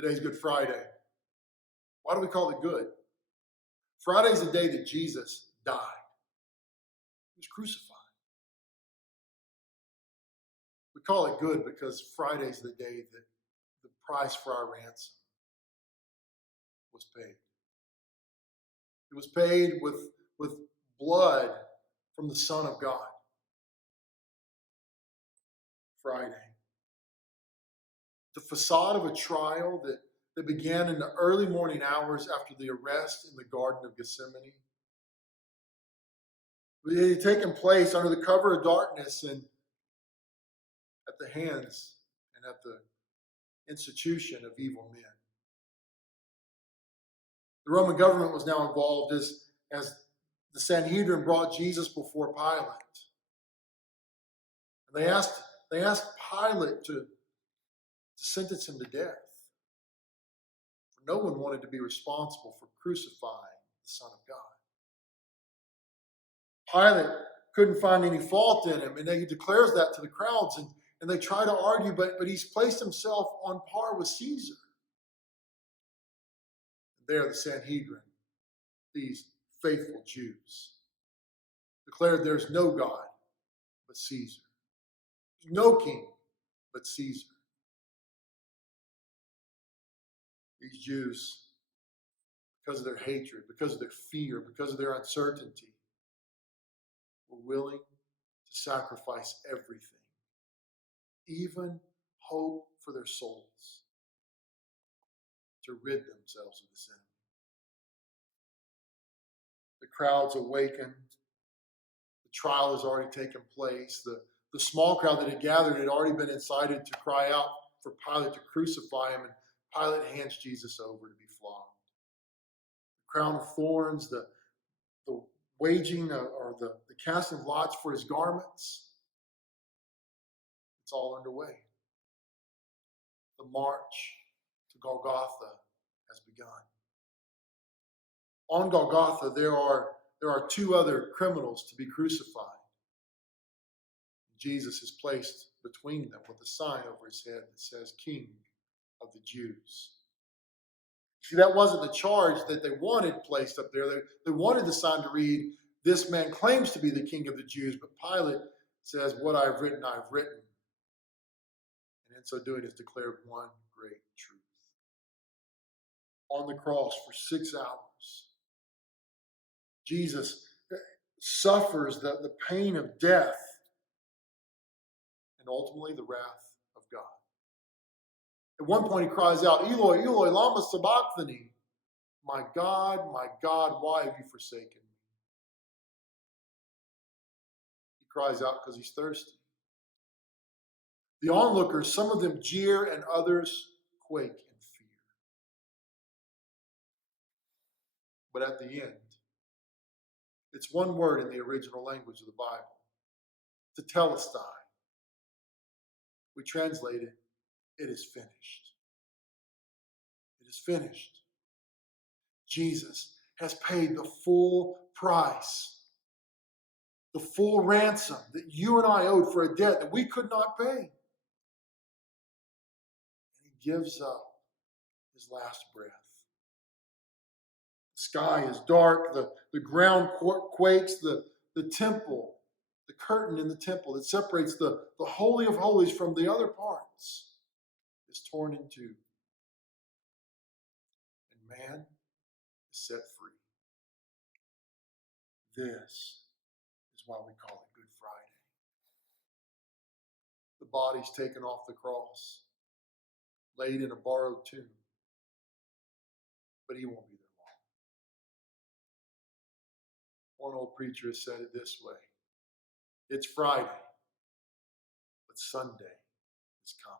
Today's Good Friday. Why do we call it good? Friday's the day that Jesus died. He was crucified. We call it good because Friday's the day that the price for our ransom was paid. It was paid with blood from the Son of God. Friday. The facade of a trial that began in the early morning hours after the arrest in the Garden of Gethsemane. It had taken place under the cover of darkness and at the hands and at the institution of evil men. The Roman government was now involved as the Sanhedrin brought Jesus before Pilate. And they asked Pilate to sentence him to death. For no one wanted to be responsible for crucifying the Son of God. Pilate couldn't find any fault in him, and he declares that to the crowds, and they try to argue, but he's placed himself on par with Caesar. There, the Sanhedrin, these faithful Jews, declared there's no God but Caesar. There's no king but Caesar. These Jews, because of their hatred, because of their fear, because of their uncertainty, were willing to sacrifice everything, even hope for their souls, to rid themselves of this enemy. The crowds awaken. The trial has already taken place. The small crowd that had gathered had already been incited to cry out for Pilate to crucify him, and Pilate hands Jesus over to be flogged. The crown of thorns, the waging or the casting of lots for his garments, it's all underway. The march to Golgotha has begun. On Golgotha, there are two other criminals to be crucified. Jesus is placed between them with a sign over his head that says, King of the Jews. See, that wasn't the charge that they wanted placed up there. They wanted the sign to read, this man claims to be the King of the Jews, but Pilate says, what I've written, I've written. And in so doing, has declared one great truth. On the cross for 6 hours, Jesus suffers the pain of death and ultimately the wrath of God. At one point he cries out, Eloi, Eloi, lama sabachthani. My God, why have you forsaken me? He cries out because he's thirsty. The onlookers, some of them jeer and others quake in fear. But at the end, it's one word in the original language of the Bible. Tetelestai. We translate it, it is finished. It is finished. Jesus has paid the full price, the full ransom that you and I owed for a debt that we could not pay. And he gives up his last breath. The sky is dark, the ground quakes, the temple, the curtain in the temple that separates the Holy of Holies from the other parts is torn in two. And man is set free. This is why we call it Good Friday. The body's taken off the cross, laid in a borrowed tomb. But he won't be there long. One old preacher has said it this way. It's Friday, but Sunday is coming.